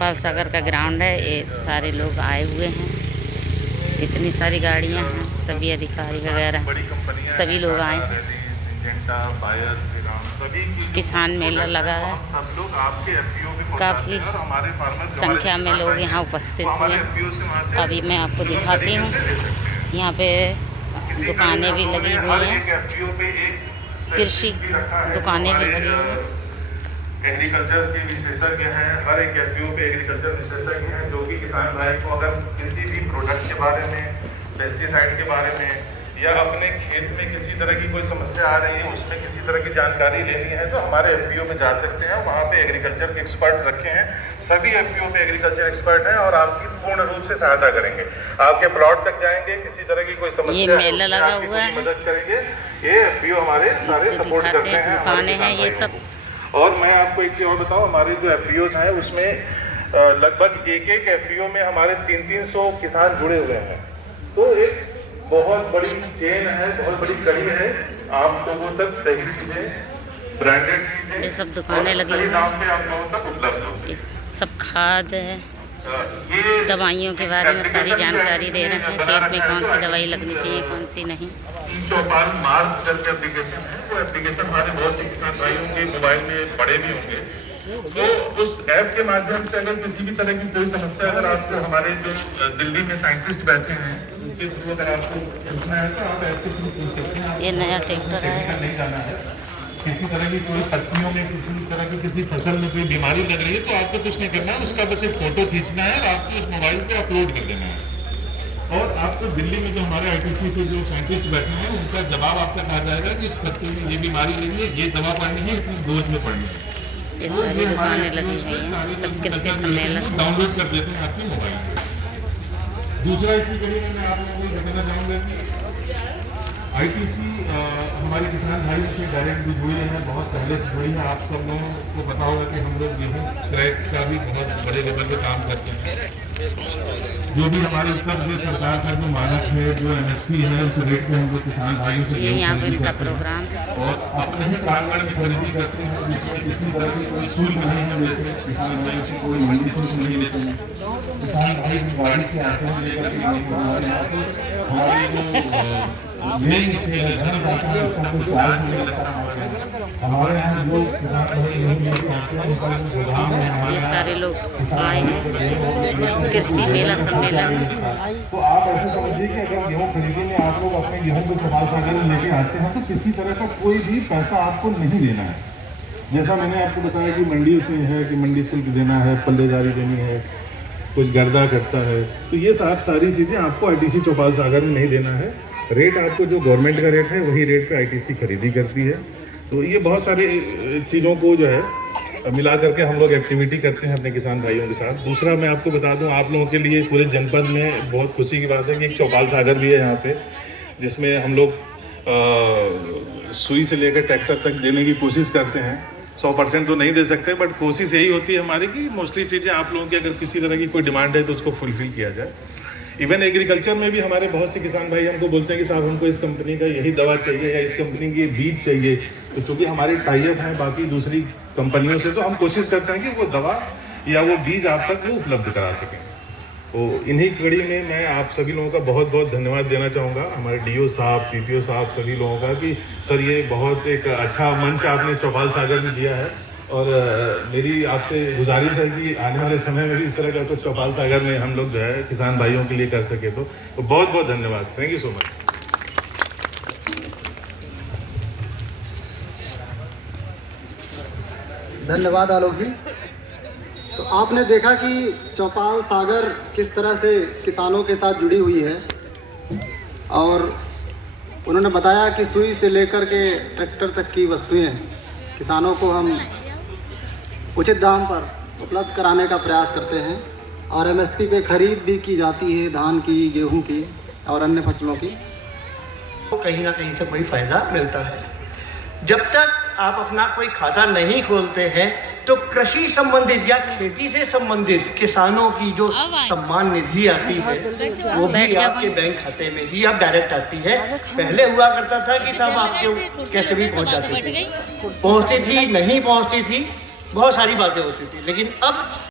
चौपाल सागर का ग्राउंड है। ये सारे लोग आए हुए हैं, इतनी सारी गाड़ियां हैं, सभी अधिकारी वगैरह सभी लोग आए हैं। किसान मेला लगा है, काफ़ी संख्या में लोग यहाँ उपस्थित हुए हैं। अभी मैं आपको दिखाती हूँ, यहाँ पे दुकानें भी लगी हुई हैं, कृषि दुकानें भी लगी हुई हैं। एग्रीकल्चर के विशेषज्ञ हैं, हर एक एफपीओ पे एग्रीकल्चर विशेषज्ञ हैं, जो कि किसान भाई को अगर किसी भी प्रोडक्ट के बारे में, पेस्टिसाइड के बारे में या अपने खेत में किसी तरह की कोई समस्या आ रही है, उसमें किसी तरह की जानकारी लेनी है, तो हमारे एफपीओ में जा सकते हैं। वहाँ पे एग्रीकल्चर के एक्सपर्ट रखे हैं, सभी एफपीओ पे एग्रीकल्चर एक्सपर्ट हैं और आपकी पूर्ण रूप से सहायता करेंगे। आपके प्लॉट तक जाएंगे, किसी तरह की कोई समस्या मेला लगा हुआ है, मदद करेंगे। ये एफपीओ हमारे सारे सपोर्ट करते हैं, दुकानें हैं ये सब। और मैं आपको एक चीज़ और बताऊं, हमारे जो एफपीओज हैं उसमें लगभग एक एफपीओ में हमारे 300 किसान जुड़े हुए हैं। तो एक बहुत बड़ी चेन है, बहुत बड़ी कड़ी है, आप लोगों तक सही चीज़ें, ब्रांडेड चीज़ें, ये सब दुकानें लगी हुई दाम पे आप लोगों तक उपलब्ध होगी। सब खाद है, दवाइयों के बारे में सारी जानकारी दे रहे हैं, खेत में कौन सी दवाई लगनी चाहिए, कौन सी नहीं। चौपाल मार्स करके एप्लीकेशन है, वो एप्लीकेशन हमारे बहुत से किसान भाइयों के मोबाइल में पड़े भी होंगे। तो उस ऐप के माध्यम से अगर किसी भी तरह की कोई समस्या, अगर आपको हमारे जो दिल्ली में साइंटिस्ट बैठे हैं उनके थ्रू अगर आपको पूछना है तो आप ऐप के थ्रू पूछ सकते हैं। ये नया ट्रैक्टर है, नहीं जाना है, किसी तरह की कोई पत्तियों में किसी तरह की किसी फसल में कोई बीमारी लग रही है तो आपको कुछ नहीं करना है, उसका बस एक फोटो खींचना है और आपको उस मोबाइल पे अपलोड कर देना है। और आपको दिल्ली में जो हमारे आईटीसी से जो साइंटिस्ट बैठे हैं उनका जवाब आप तक आ जाएगा कि इस पत्ते में ये बीमारी नहीं है, ये दवा पड़नी है, इतनी डोज में पड़नी है। ये सारी दुकानें लगी हुई हैं, सब कृषि सम्मेलन डाउनलोड कर देते हैं आपके मोबाइल में। दूसरा इसी कड़ी में मैं आप लोगों को बताना चाहूँगा कि आईटीसी हमारे किसान भाइयों से डायरेक्ट भी जुड़ी है, बहुत पहले से जुड़ी है। आप सब लोगों को पता होगा कि हम लोग गेहूँ क्रैक का भी बहुत बड़े लेवल पे काम करते हैं। जो भी हमारे उत्तर प्रदेश सरकार का जो मानक है, जो एमएसपी है, उस रेट पे हम लोग किसान भाइयों से ये यहाँ पे इनका प्रोग्राम है और अपने ही प्रांगण में खरीदी करते हैं, जिसमें किसी तरह की कोई शुल्क नहीं है लेते हैं। किसान भाई की कोई मंडी शुल्क नहीं लेते हैं। किसान भाई गाड़ी से आते हैं लेकर के हमारे जो मेन से घर जाता है उसका कुछ चार्ज नहीं लगता हमारे यहाँ जो किसान भाई नहीं लेके आते हैं उनका गोदाम है हमारे। ये सारे लोग आए हैं, कृषि मेला सम्मेलन में। तो आप ऐसे समझिए कि अगर गेहूँ खरीदने आप लोग अपने गेहूँ को चौपाल सागर में लेके आते हैं तो किसी तरह का कोई भी पैसा आपको नहीं देना है। जैसा मैंने आपको बताया कि मंडी उसमें है कि मंडी शुल्क देना है, पल्लेदारी देनी है, कुछ गर्दा करता है, तो ये सारी चीज़ें आपको आईटीसी चौपाल सागर में नहीं देना है। रेट आपको जो गवर्नमेंट का रेट है वही रेट पे आईटीसी खरीदी करती है। तो ये बहुत सारी चीज़ों को जो है मिला करके हम लोग एक्टिविटी करते हैं अपने किसान भाइयों के साथ। दूसरा मैं आपको बता दूं, आप लोगों के लिए पूरे जनपद में बहुत खुशी की बात है कि एक चौपाल सागर भी है यहाँ पे, जिसमें हम लोग सुई से लेकर ट्रैक्टर तक देने की कोशिश करते हैं। 100% तो नहीं दे सकते, बट कोशिश यही होती है हमारी कि मोस्टली चीज़ें आप लोगों की अगर किसी तरह की कोई डिमांड है तो उसको फुलफिल किया जाए। इवन एग्रीकल्चर में भी हमारे बहुत से किसान भाई हमको बोलते हैं कि साहब हमको इस कंपनी का यही दवा चाहिए या इस कंपनी की बीज चाहिए। तो चूँकि हमारी टाइअप है बाकी दूसरी कंपनियों से, तो हम कोशिश करते हैं कि वो दवा या वो बीज आप तक वो उपलब्ध करा सकें। तो इन्हीं कड़ी में मैं आप सभी लोगों का बहुत बहुत धन्यवाद देना चाहूँगा, हमारे डीओ साहब, पीपीओ साहब, सभी लोगों का, कि सर ये बहुत एक अच्छा मंच आपने चौपाल सागर में दिया है। और मेरी आपसे गुजारिश है कि आने वाले समय में भी इस तरह का कुछ चौपाल सागर में हम लोग जो है किसान भाइयों के लिए कर सके। तो बहुत बहुत धन्यवाद, थैंक यू सो मच। धन्यवाद आलोक जी। तो आपने देखा कि चौपाल सागर किस तरह से किसानों के साथ जुड़ी हुई है और उन्होंने बताया कि सुई से लेकर के ट्रैक्टर तक की वस्तुएं किसानों को हम उचित दाम पर उपलब्ध कराने का प्रयास करते हैं और एमएसपी पे खरीद भी की जाती है, धान की, गेहूं की और अन्य फसलों की। तो कहीं ना कहीं से कोई फ़ायदा मिलता है। जब तक आप अपना कोई खाता नहीं खोलते हैं तो कृषि संबंधित या खेती से संबंधित किसानों की जो सम्मान निधि आती है वो भी आपके बैंक खाते में ही अब डायरेक्ट आती है। पहले हुआ करता था कि सब आपके कैसे भी पहुंच जाती थी, पहुंचती थी, नहीं पहुंचती थी, बहुत सारी बातें होती थी, लेकिन अब